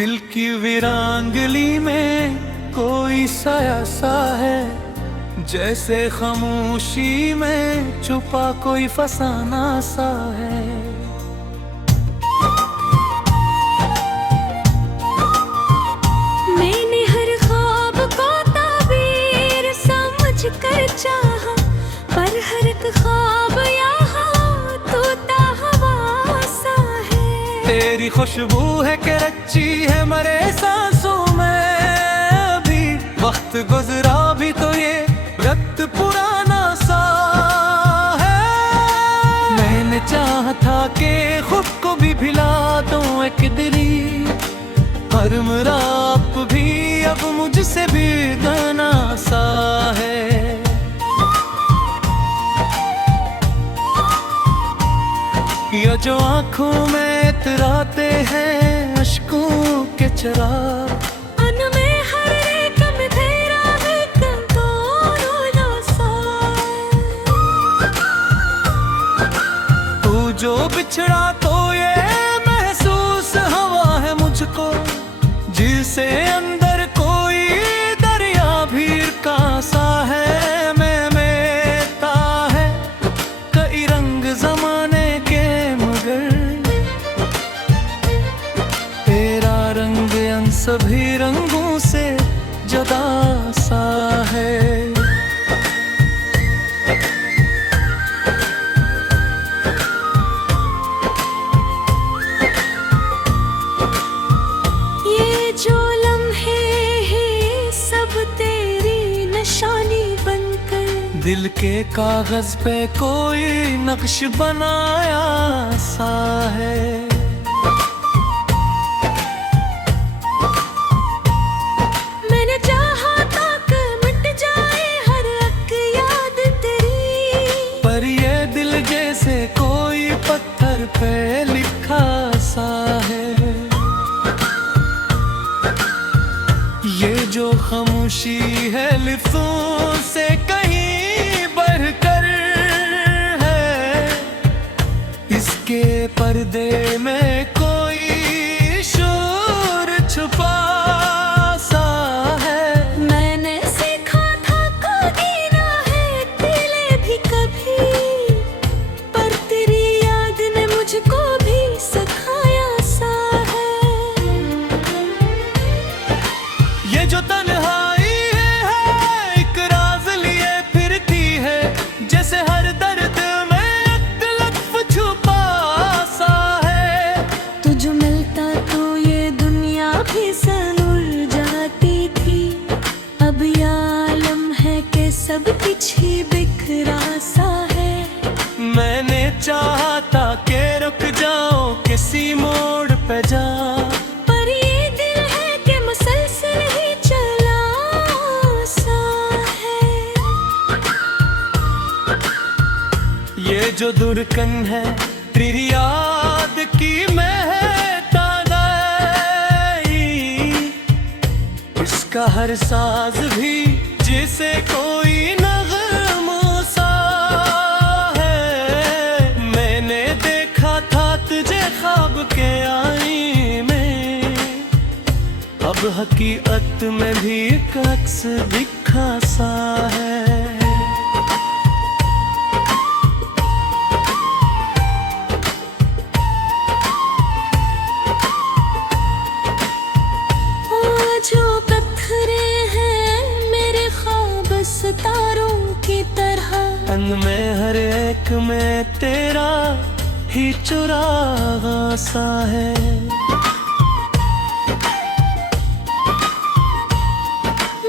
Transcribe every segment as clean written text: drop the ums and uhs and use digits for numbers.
दिल की वीरांगली में कोई साया सा है, जैसे खामोशी में छुपा कोई फसाना सा है। मैंने हर ख्वाब को ताबीर समझ कर चाहा, पर हर एक ख्वाब यहाँ तोता हवा सा है। तेरी खुशबू है कि रची है मरे सांसों में, अभी वक्त गुजरा भी तो ये वक्त पुराना सा है। मैंने चाहा था कि खुद को भी भिला दूं एक दिली, पर मेरा आप भी अब मुझसे भी गाना सा है। ये जो आँखों में इतराते हैं अश्कों के चराग, उनमें हर एक में तेरा है कंट्रोल सा। तू जो बिछड़ा तो ये महसूस हवा है मुझको, जिसे अंदर कोई दरिया भीड़ का सा है। महता है कई रंग जमाने के, मगर तेरा रंग इन सभी रंगों से जुदा सा है। ये जो लम्हे हैं सब तेरी निशानी बनकर, दिल के कागज पे कोई नक्श बनाया सा है। मैंने चाहा था कि मिट जाए हर एक याद तेरी, पर ये दिल जैसे कोई पत्थर पे लिखा सा है। ये जो खामोशी है लिफ्ज़ों से कहीं बढ़कर है, इसके पर्दे में कोई शोर छुपा सा है। मैंने सीखा था खोदना है दिले भी कभी, पर तेरी याद ने मुझको भी सिखाया सा है। ये जो तन्हाई है एक राज लिए फिरती है, जैसे हर दर्द में एक लफ्ज़ छुपा सा है। तुझ मिलता तो ये दुनिया भी सनूर जाती थी, अब ये आलम है कि सब कुछ ही बिखरा सा है। मैंने चाहा था कि रुक जाओ किसी मोड़ पे जा, पर ये दिल है कि मुसलसल ही चला सा है। ये जो दुर्कन है तेरी याद की महता गई, इसका हर साज भी जैसे कोई नगमों सा है। मैंने देखा था तुझे ख्वाब के आईने में, अब हकीकत में भी एक अक्स दिखा सा है। जो पत्थरे हैं मेरे ख्वाब सितारों की तरह, में हर एक में तेरा ही चुरागा सा है।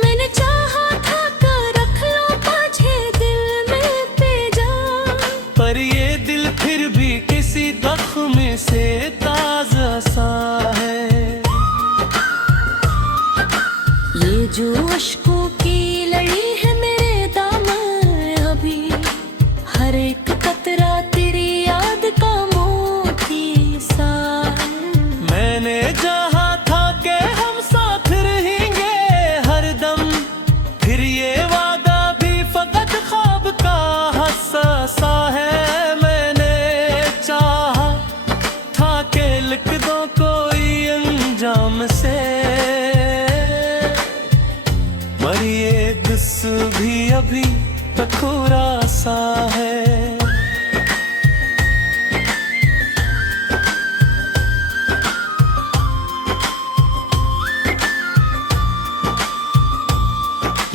मैंने चाहा था कि रख लो पाछे दिल में पे जा, पर ये दिल फिर भी किसी जख्म से ताजा सा है। ये जो अश्कों की लड़ी है मेरे दामन, अभी हर एक कतरा तेरी याद का मोती सा है। मैं अभी तखुरा सा है।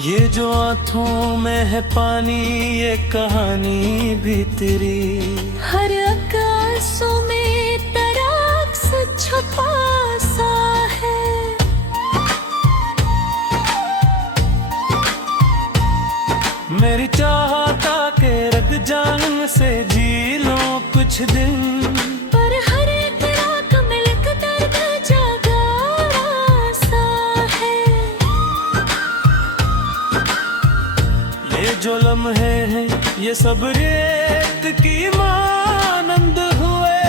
ये जो आँखों में है पानी, ये कहानी भी तेरी। हर आकाशों में तराक से छुपा सा है। मेरी चाहता के रग जान से जी लो कुछ दिन, पर हर एक रात मिलक दर्द जगा सा है। ये जो लम्हे हैं ये सब रेत की मानंद हुए,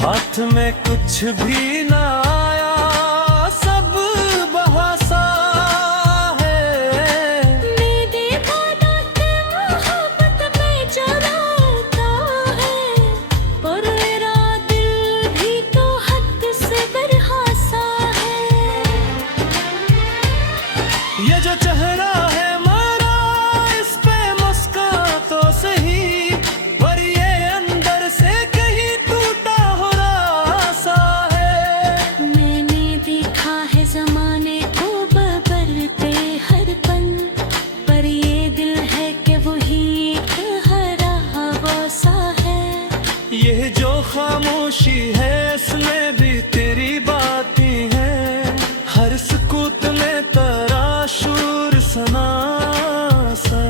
हाथ में कुछ भी ना आया, सब बहासा है। मेरे वादा के मोहब्बत में जलाता है, पर मेरा दिल भी तो हद से बरहासा है। ये जो चेहरा है मेरा, इस पे मुस्कान तो सही, पर ये अंदर से कहीं टूटा हो रासा है। मैंने देखा है ज़माने को बदलते हर पल, पर ये दिल है कि वही एक हरा हवा सा है। ये जो खामोशी है इसमें भी तेरी बातें हैं, हर सुकूत में तेरा शूर सना सा।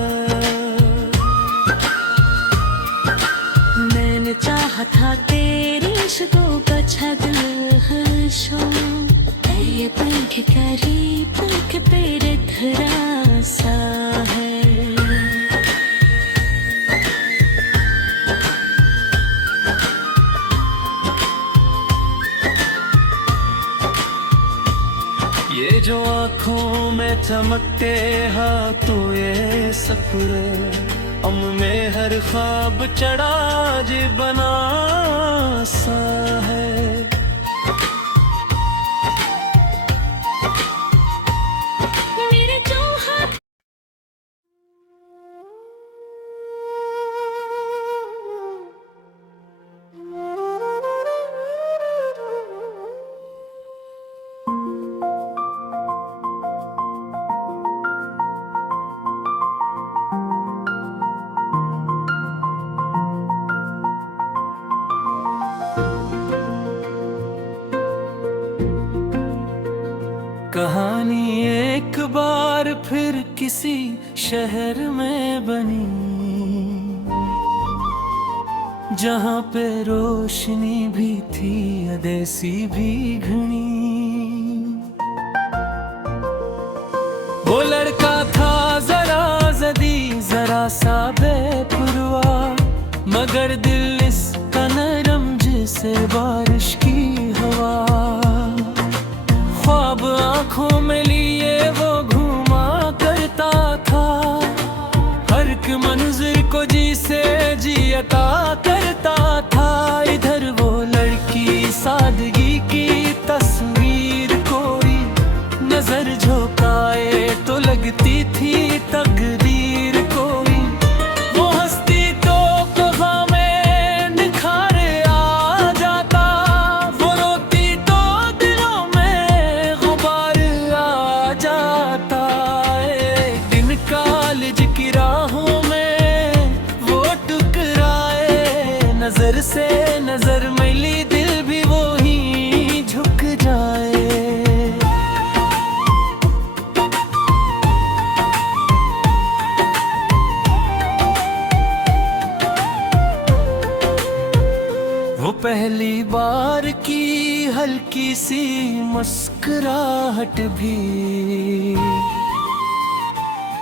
मैंने चाहा था तेरी इश्क़ों का छदिल हर्षों, ये पल के करीब पल के पेरे धरा सा है। ये जो आँखों में चमकते हाथों ये सफर, हम में हर ख्वाब चढ़ा जी बना सा है। मेरे जो हाथ कहानी एक बार फिर किसी शहर में बनी, जहाँ पे रोशनी भी थी देसी भी घनी। वो लड़का था जरा जदी जरा सा बेपरवा, मगर दिल इसका नरम जैसे बारिश की हवा। ख्वाब आँखों में लिए वो घूमा करता था, हर एक मंजिर को जी से जी अता करता था। इधर वो लड़की सादगी की तस्वीर, कोई नजर झोंकाए तो लगती थी तकदीर कोई। वो हंसती तो कहा में निखार आ जाता, वो रोती तो दिलों में गुबार आ जाता। एक दिन कॉलेज की राहों में वो टकराए, नजर से नजर मिली दिल भी वो ही झुक जाए। वो पहली बार की हल्की सी मुस्कुराहट भी,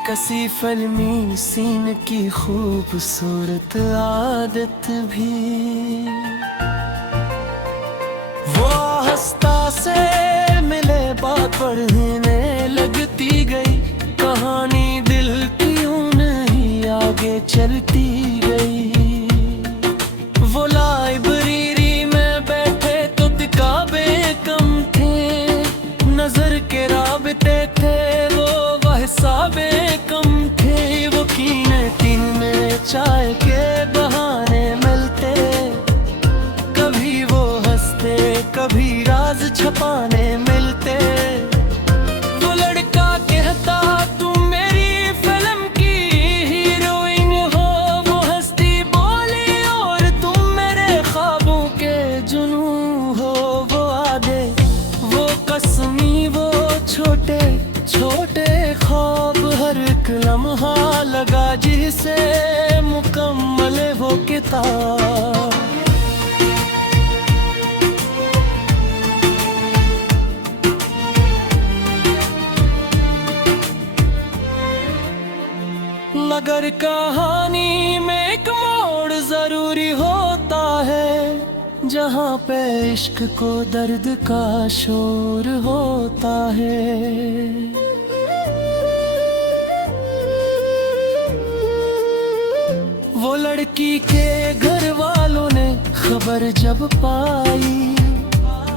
कसी फिल्मी सीन की खूबसूरत आदत भी। वो हंसता से मिले बात बढ़ने लगती गई, कहानी दिल की यूं नहीं आगे चलती गई। वो लाइब्रेरी में बैठे तो किताबें कम थे, नजर के राबते थे वो वह चाय के बहाने मिलते, कभी वो हंसते कभी राज छपाने मिलते। वो लड़का कहता तुम मेरी फिल्म की हीरोइन हो, वो हंसती बोली और तुम मेरे ख्वाबों के जुनू हो। वो आधे वो कसमी वो छोटे छोटे ख्वाब, हर एक लम्हा लगा जिसे मुकम्मल वो किताब। मगर कहानी में एक मोड़ जरूरी होता है, जहाँ पे इश्क को दर्द का शोर होता है। वो लड़की के घर वालों ने खबर जब पाई,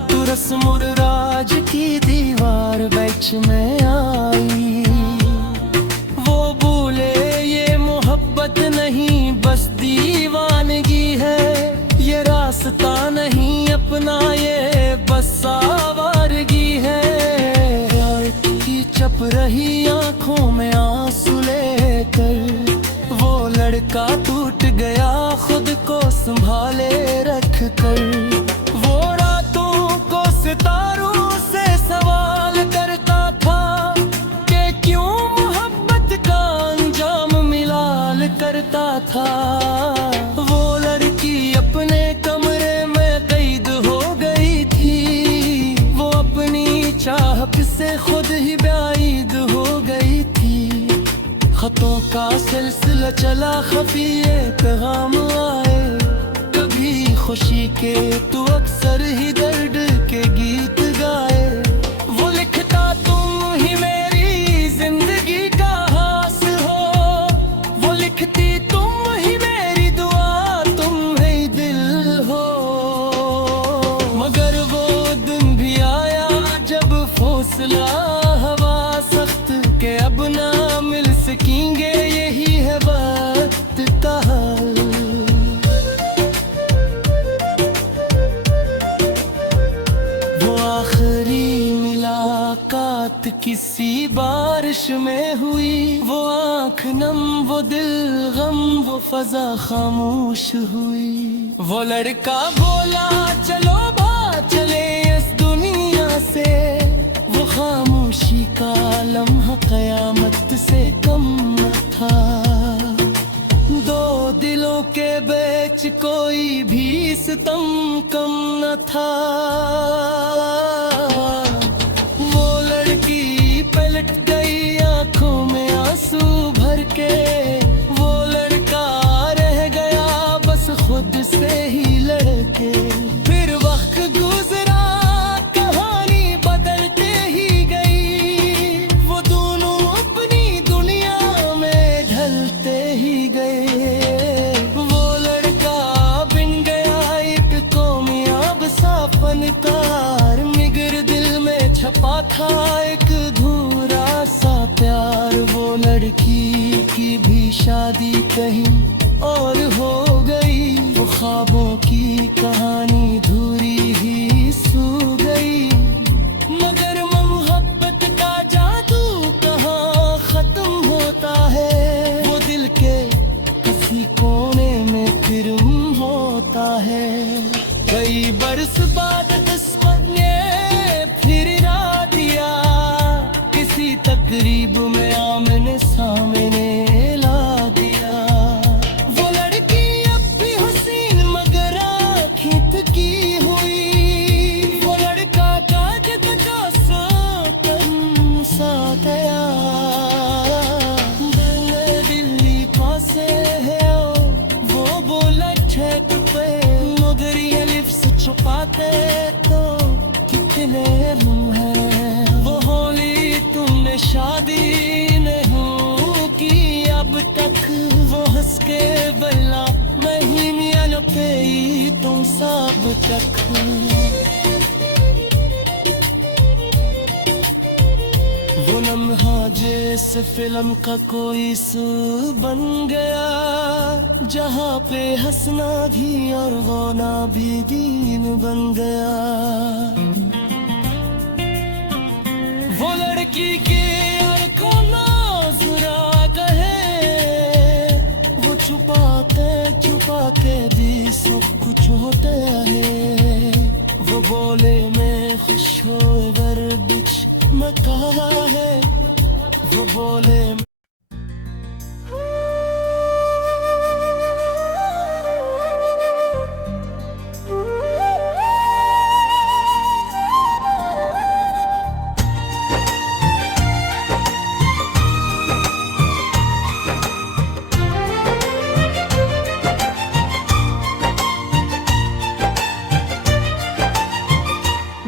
तो रस्म राज की दीवार बीच में आई। वो बोले ये मोहब्बत नहीं बस दीवानगी है, ये रास्ता नहीं अपना ये बस आवारगी है। प्यार की चप रही आंखों में आंसू लेकर, वो लड़का टूट गया खुद को संभाले रख कर। वो रातों को सितारों से सवाल करता था कि क्यों मोहब्बत का अंजाम मिलाल करता था। वो लड़की अपने कमरे में कैद हो गई थी, वो अपनी चाहत से खुद ही बाइद हो गई थी। खतों का सिलसिला चला, खफिए पैगाम आए, कभी खुशी के तो अक्सर ही दर्द के गीत गाए। वो लिखता तुम ही मेरी जिंदगी का हास हो, वो लिखती तुम ही मेरी दुआ, तुम ही दिल हो। मगर वो दिन भी आया जब फौसला हवा सख्त के अब ना मिल सकेंगे, यही है वक्त का हाल। वो आखिरी मुलाकात किसी बारिश में हुई, वो आँख नम वो दिल गम, वो फजा खामोश हुई। वो लड़का बोला चलो बात चले इस दुनिया से, वो खामोशी का लम्हा कयामत से कम न था। दो दिलों के बीच कोई भी सितम कम न था। वो लड़की पलट गई आंखों में आंसू भर के, वो लड़का रह गया बस खुद से ही लड़के। फिर वक्त गुजरा कहानी बदलते ही गई, वो दोनों अपनी दुनिया में ढलते ही गए। वो लड़का बिन गया एक कामयाब सा फनकार, मगर दिल में छपा था एक अधूरा सा प्यार। वो लड़की की भी शादी कहीं और हो गई, वो ख्वाबों की कहानी धूरी ही सू गई। मगर मोहब्बत का जादू कहाँ खत्म होता है, वो दिल के किसी कोने में फिर होता है। कई बरस बाद किस्मत ने फिर इरा दिया, किसी तकरीब में आमने सामने ला दिया। वो लड़की अब भी हसीन मगर आँखें थकी हुई, वो लड़का कागज का सोतन सा गया। दिल्ली पासे है वो बोला छत पे, मगर ये लिप्स छुपाते तो कितने मुँह है। वो होली तुमने शादी नहीं की अब तक, वो हंस के बल्ला महीनिया न पे तुम सब तक। वो लम्हा जैसे फिल्म का कोई सू बन गया, जहाँ पे हंसना भी और रोना भी दीन बन गया। वो लड़की की यार को नाज़रा कहे, वो छुपाते छुपाते भी सब कुछ होते हैं। वो बोले मैं खुश हो गर कुछ मैं कहा है, वो बोले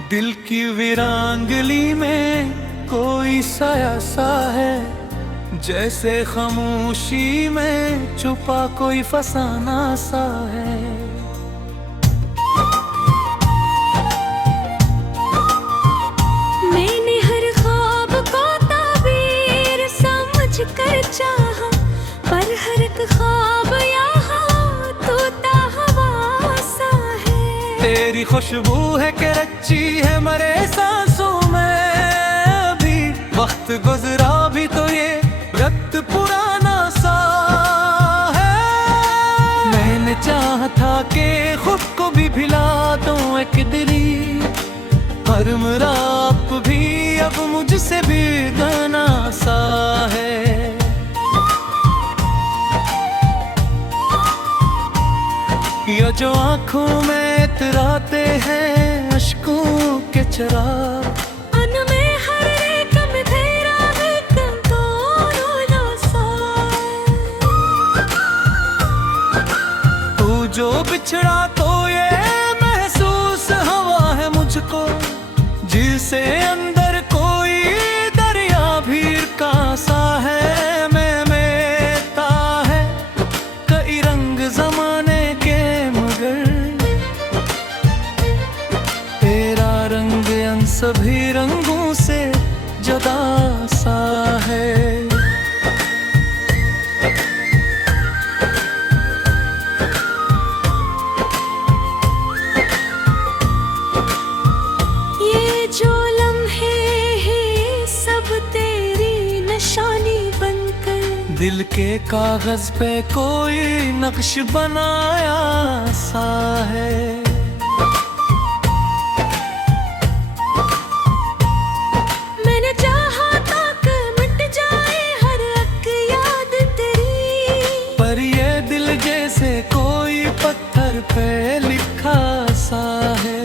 दिल की वीरांगली में कोई साया सा है, जैसे खामोशी में छुपा कोई फसाना सा है। मैंने हर ख्वाब को ताबीर समझ कर चाहा, पर हर एक ख्वाब यहाँ तोता हवा सा है। तेरी खुशबू है कि रची है मरे सांसों में, अभी वक्त गुजरा भी तो ये वक्त पुराना सा है। मैंने चाहा था कि खुद को भी भिला दूं एक दिली, पर मेरा आप भी अब मुझसे भी गाना सा है। ये जो आँखों में इतराते हैं अश्कों के चराग, उनमें हर एक में तेरा है कंट्रोल सा। तू जो बिछड़ा तो ये महसूस हवा है मुझको, जिसे अंदर कोई दरिया भीड़ का सा है। महता है कई रंग जमाने के, मगर तेरा रंग इन सभी रंगों से जुदा सा है। ये जो लम्हे हैं सब तेरी निशानी बनकर, दिल के कागज पे कोई नक्श बनाया सा है। मैंने चाहा था कि मिट जाए हर एक याद तेरी, पर ये दिल जैसे कोई पत्थर पे लिखा सा है।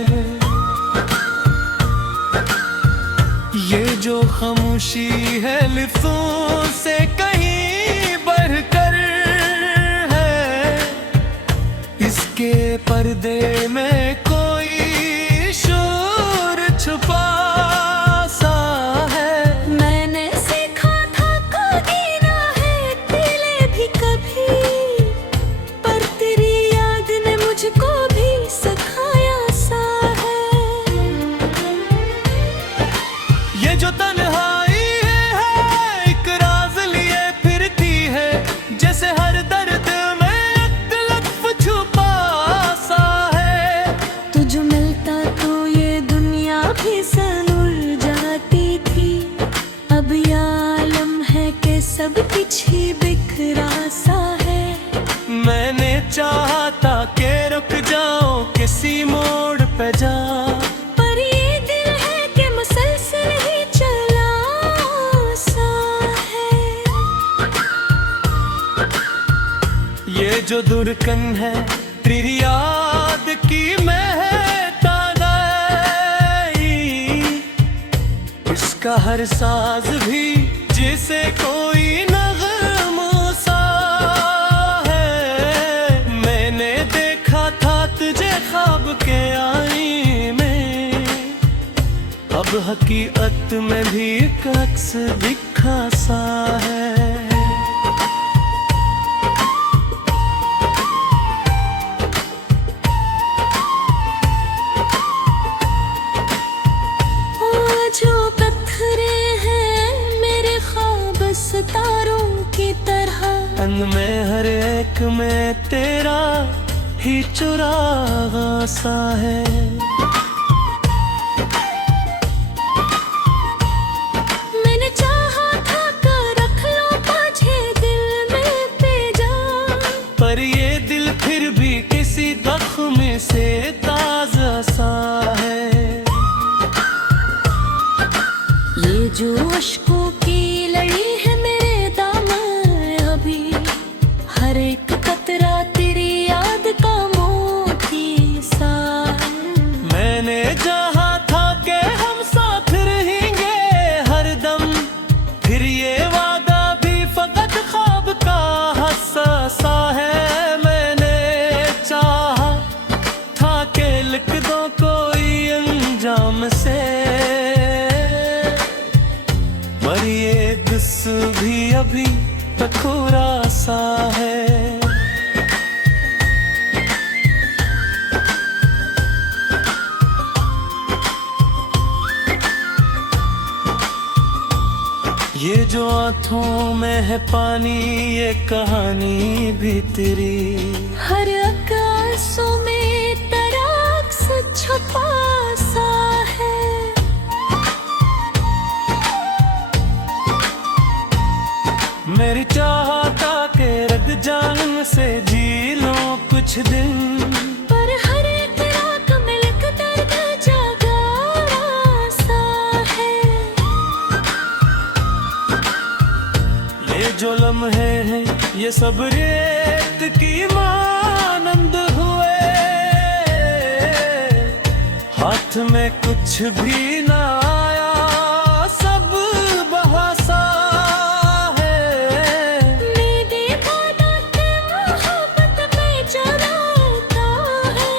ये जो खामोशी है लिफ्टों से कहीं बढ़कर है, इसके पर्दे में कोई शोर छुपा सा है। मैंने सीखा था खुद ही ना है दिले भी कभी, पर तेरी याद ने मुझको भी सिखाया सा है। ये जो तन्हाई है एक राज लिए फिरती है, जैसे हर दर्द में एक लफ्ज़ छुपा सा है। तुझ मिलता तो ये दुनिया भी सनूर जाती थी, अब ये आलम है कि सब कुछ ही बिखरा सा है। मैंने चाहा था कि रुक जाओ किसी मोड़ पे जा, पर ये दिल है कि मुसलसल ही चला सा है। ये जो दुर्कन है तेरी याद की महता गई, इसका हर साज भी जैसे कोई नगमा सा है। मैंने देखा था तुझे ख्वाब के आईने में, अब हकीकत में भी एक अक्स दिखा सा है। जो पत्थरे हैं तारों की तरह, तन में हर एक में तेरा ही चुरागा सा है। मैंने चाहा था कर रख लो पाछे दिल में पेजा, पर ये दिल फिर भी किसी जख्म से ताजा सा है। ये जो अश्कों की लड़ी है मेरे दामन, अभी हर एक कतरा तेरी याद का मोती सा। मैंने चाहा था कि हम साथ रहेंगे हरदम, फिर ये वादा भी फकत ख्वाब का हस्सा है। मैंने चाहा था कि लिख दो कोई अंजाम से, पर ये दिस भी अभी तखुरा सा है। ये जो आँखों में है पानी, ये कहानी भी तेरी, हर आकाशों में तराक्स छुपा सा है। मेरी चाहता के रग जान से जी लो कुछ दिन, पर हर एक रात में लिख दर्द जागा सा है। ये जो लम्हे हैं ये सब रेत की मानंद हुए, हाथ में कुछ भी ना आया सब बहासा है। मेरे बादत मोहब्बत में चलाता है,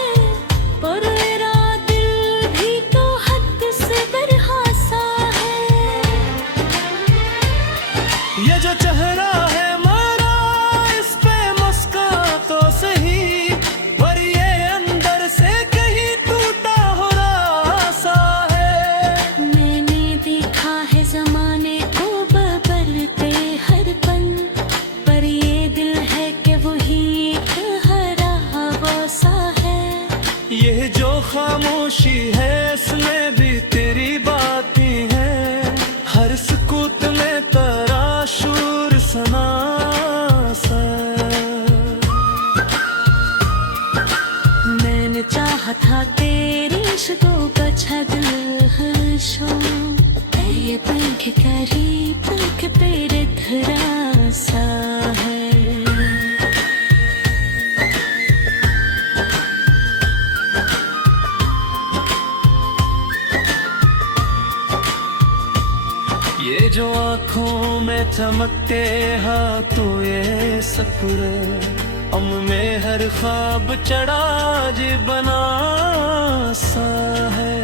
पर मेरा दिल भी तो हद से बरहासा है। ये जो चेहरा है मेरा इस पे मुस्कान तो सही, पर ये अंदर से कहीं टूटा हो रासा है। मैंने देखा है जमाने को बदलते हर पल, पर ये दिल है कि वही एक हरा हवा सा है। ये जो खामोशी है इसमें भी तेरी बातें हैं, हर सुकूत में तेरा शूर सना सा। मैंने चाहा था तेरी इश्कों का छगल हर्षों, ये पंख करीब पंख पे धरा सा है। ये जो आँखों में चमकते हाथों ये सफर, हम में हर ख्वाब चढ़ा जे बना सा है।